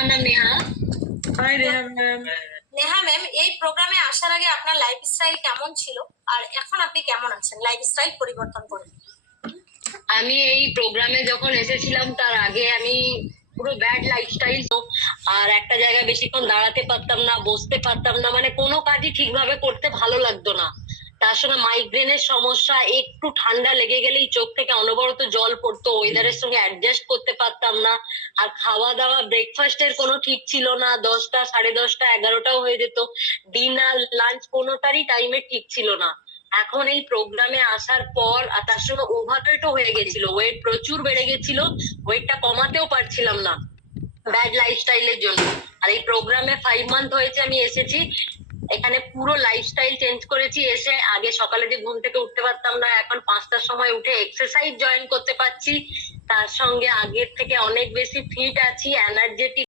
আমার নাম Neha. Hi Reha ma'am. Neha ma'am, এই প্রোগ্রামে আসার আগে আপনার লাইফস্টাইল কেমন ছিল আর এখন আপনি কেমন আছেন লাইফস্টাইল পরিবর্তন করে? আমি এই প্রোগ্রামে যখন এসেছিলাম তার আগে আমি পুরো ব্যাড লাইফস্টাইল, আর একটা জায়গায় বেশিক্ষণ দাঁড়াতে পারতাম না, বসতে পারতাম না, মানে কোনো কাজই ঠিকভাবে করতে ভালো লাগতো না। তার সঙ্গে মাইগ্রেনের সমস্যা, একটু ঠান্ডা লেগে গেলেই চোখ থেকে অনবরত জল পড়তো, ওয়েদারের সঙ্গে অ্যাডজাস্ট করতে পারতাম না। আর খাওয়া দাওয়া, ব্রেকফাস্টের কোনো ঠিক ছিল না, 10টা, 10:30, 11টাও হয়ে যেত। ডিনার, লাঞ্চ কোনোটারই টাইমে ঠিক ছিল না। এখন এই প্রোগ্রামে আসার পর, আর তার সঙ্গে ওভারওয়েটও হয়ে গেছিল, ওয়েট প্রচুর বেড়ে গেছিল, ওয়েটটা কমাতেও পারছিলাম না ব্যাড লাইফস্টাইলের জন্য। আর এই প্রোগ্রামে 5 মান্থ হয়েছে আমি এসেছি, এখানে পুরো লাইফস্টাইল চেঞ্জ করেছি। এসে আগে সকালে যে ঘুম থেকে উঠতে পারতাম না, এখন 5টার সময় উঠে এক্সারসাইজ জয়েন করতে পারছি। তার সঙ্গে আগের থেকে অনেক বেশি ফিট আছি, এনার্জেটিক